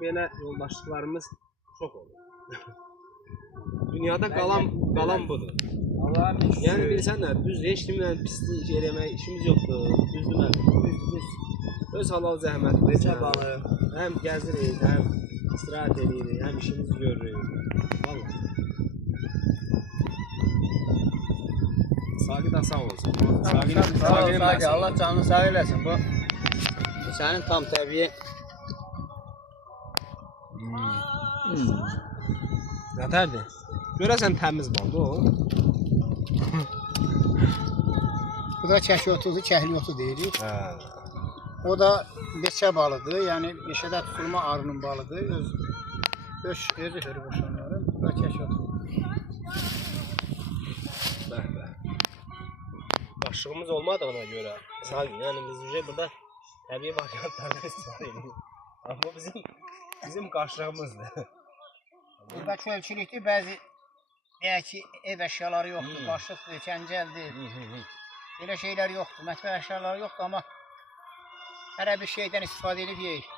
Belə yoldaşlıklarımız çok olur. Dünyada qalan budur. Yəni bilirsən nə, düzdür, heç kimlə pislik şey eləmək işimiz yoxdur. Düzdür mən. Öz halal zəhmətli. Həm gəzirik, həm istirahat edirik, həm işimizi görürük. Vallahi. Sagi da sağ olsun. Sagi, Allah canını sağ eləsin. Bu sənin tam təbii. Nətərdir? Görəsən təmiz baldır o. Bu da çəki otuzu, kəhli otu deyirik. O da beçə balıdır, yəni beşədə tutulma arının balıdır. Özü hörü boşanları. Bu da çəki otu. Qaşığımız olmadığına görə, yəni biz burada təbii variantlardan istifadə edirik. Amma bu bizim qaşığımızdır. Burada çölçülükdür, bəzi deyək ki, ev əşyaları yoxdur, qaşıqdır, kəncəldir. Belə şeylər yoxdur, mətbəx əşyaları yoxdur, amma hər bir şeydən istifadə edib yeyik.